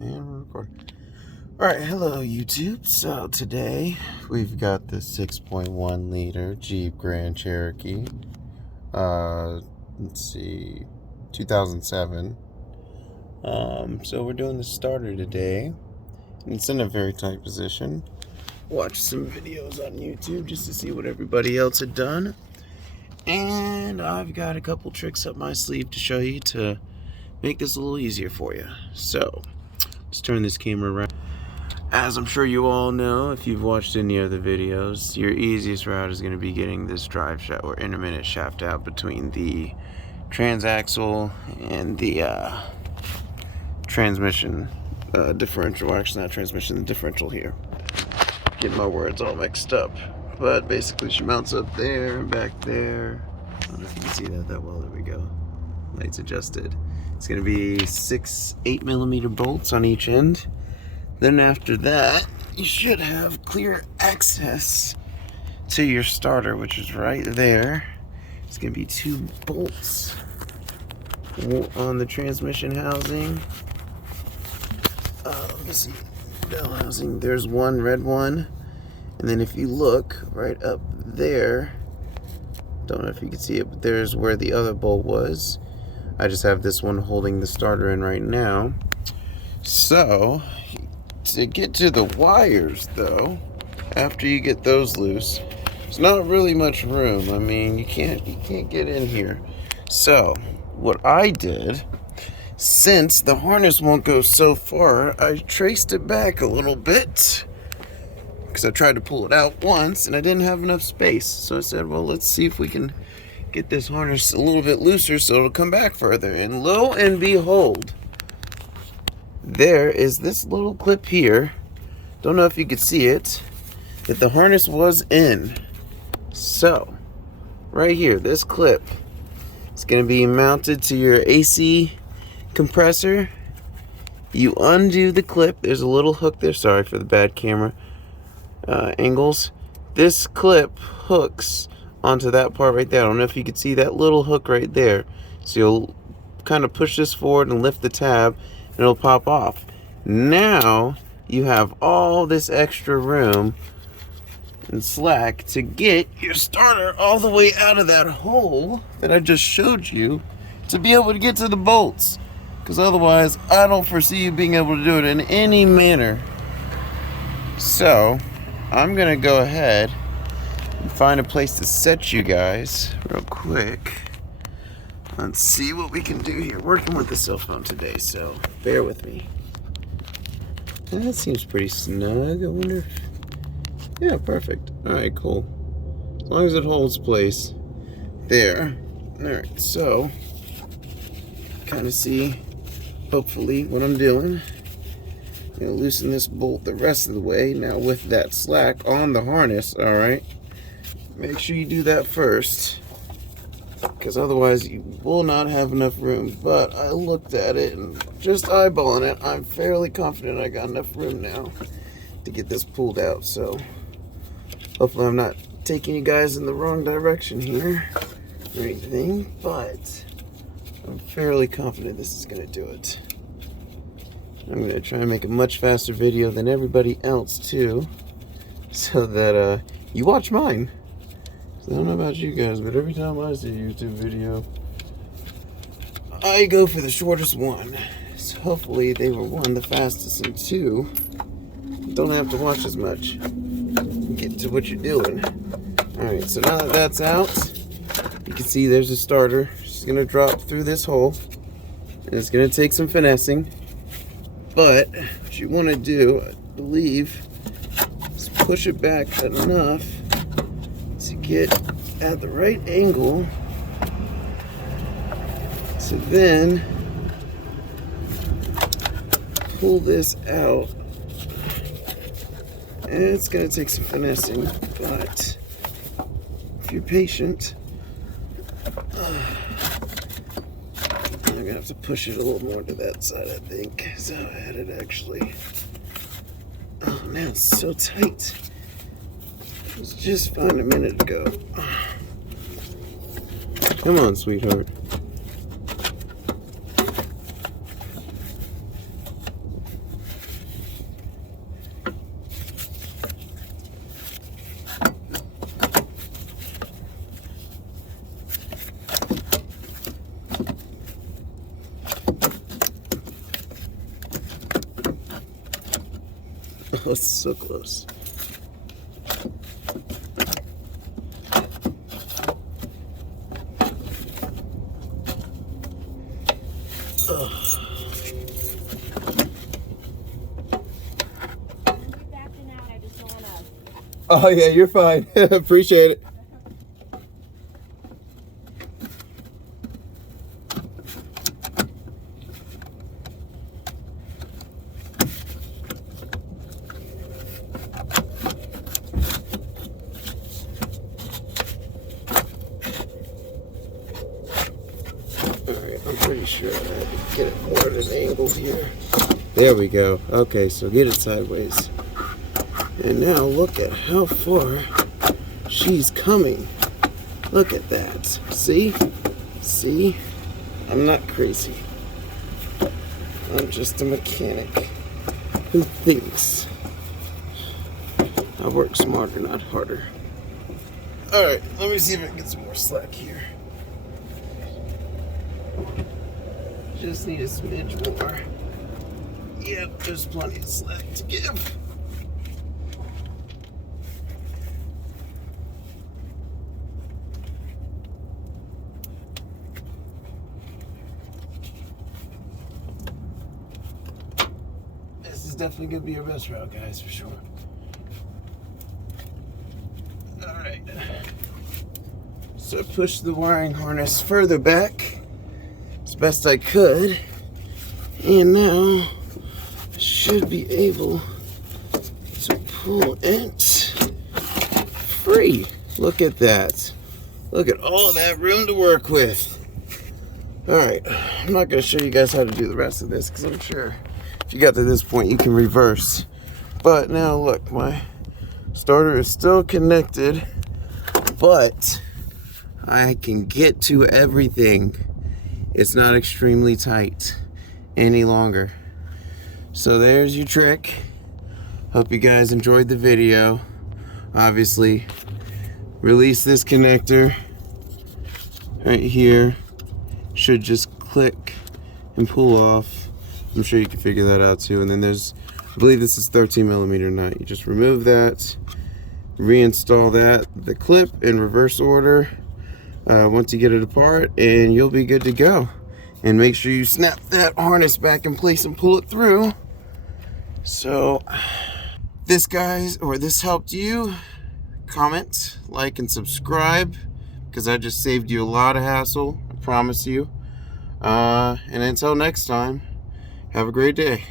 And we're recording. Alright, hello YouTube. So today we've got the 6.1 liter Jeep Grand Cherokee. Let's see, 2007. So we're doing the starter today. And it's in a very tight position. Watch some videos on YouTube just to see what everybody else had done. And I've got a couple tricks up my sleeve to show you to make this a little easier for you. So let's turn this camera around. As I'm sure you all know, if you've watched any other videos, your easiest route is going to be getting this drive shaft or intermittent shaft out between the transaxle and the transmission differential. Well, actually not transmission, the differential here. Get my words all mixed up. But basically she mounts up there and back there. I don't know if you can see that well. There we go. Lights adjusted. It's going to be 6 8mm bolts on each end. Then after that, you should have clear access to your starter, which is right there. It's going to be 2 bolts on the transmission housing. Let me see. Bell housing. There's one red one. And then if you look right up there, don't know if you can see it, but there's where the other bolt was. I just have this one holding the starter in right now. So to get to the wires though, after you get those loose, there's not really much room. I mean, you can't get in here. So what I did, since the harness won't go so far, I traced it back a little bit because I tried to pull it out once and I didn't have enough space. So I said, well, let's see if we can get this harness a little bit looser so it'll come back further. And lo and behold, there is this little clip here. Don't know if you could see it, that the harness was in. So right here, this clip is going to be mounted to your AC compressor. You undo the clip. There's a little hook there. Sorry for the bad camera angles. This clip hooks onto that part right there. I don't know if you can see that little hook right there. So you'll kind of push this forward and lift the tab and it'll pop off. Now you have all this extra room and slack to get your starter all the way out of that hole that I just showed you to be able to get to the bolts. Because otherwise, I don't foresee you being able to do it in any manner. So I'm going to go ahead and find a place to set you guys real quick. Let's see what we can do here. Working with the cell phone today, so bear with me. That seems pretty snug. I wonder if... Yeah, perfect. Alright, cool. As long as it holds place. There. Alright, so kind of see, hopefully, what I'm doing. I'm going to loosen this bolt the rest of the way. Now with that slack on the harness, alright? Make sure you do that first, because otherwise you will not have enough room. But I looked at it and just eyeballing it, I'm fairly confident I got enough room now to get this pulled out. So hopefully I'm not taking you guys in the wrong direction here or anything, but I'm fairly confident this is going to do it. I'm going to try and make a much faster video than everybody else too, so that you watch mine. I don't know about you guys, but every time I see a YouTube video, I go for the shortest one. So hopefully they were, 1, the fastest, and 2, don't have to watch as much. Get to what you're doing. Alright, so now that that's out, you can see there's a starter. It's going to drop through this hole, and it's going to take some finessing. But what you want to do, I believe, is push it back enough to get at the right angle to then pull this out. And it's going to take some finessing, but if you're patient, I'm going to have to push it a little more to that side, I think. So I had it actually. Oh man, it's so tight. It was just fine a minute ago. Come on, sweetheart. Oh, it's so close. Oh yeah, you're fine. Appreciate it. Alright, I'm pretty sure I can get it more at an angle here. There we go. Okay, so get it sideways. And now look at how far she's coming. Look at that. See? See? I'm not crazy. I'm just a mechanic who thinks I work smarter, not harder. Alright, let me see if I can get some more slack here. Just need a smidge more. Yep, there's plenty of slack to give. This is definitely going to be your best route, guys, for sure. Alright. So I pushed the wiring harness further back as best I could. And now I should be able to pull it free. Look at that. Look at all that room to work with. Alright, I'm not going to show you guys how to do the rest of this because I'm sure if you got to this point you can reverse. But now look, my starter is still connected, but I can get to everything. It's not extremely tight any longer. So there's your trick. Hope you guys enjoyed the video. Obviously, release this connector right here. Should just click and pull off. I'm sure you can figure that out too. And then there's, I believe this is 13mm nut. You just remove that, reinstall that, the clip in reverse order once you get it apart, and you'll be good to go. And make sure you snap that harness back in place and pull it through. So this this helped you, comment, like, and subscribe, because I just saved you a lot of hassle, I promise you. And until next time, have a great day.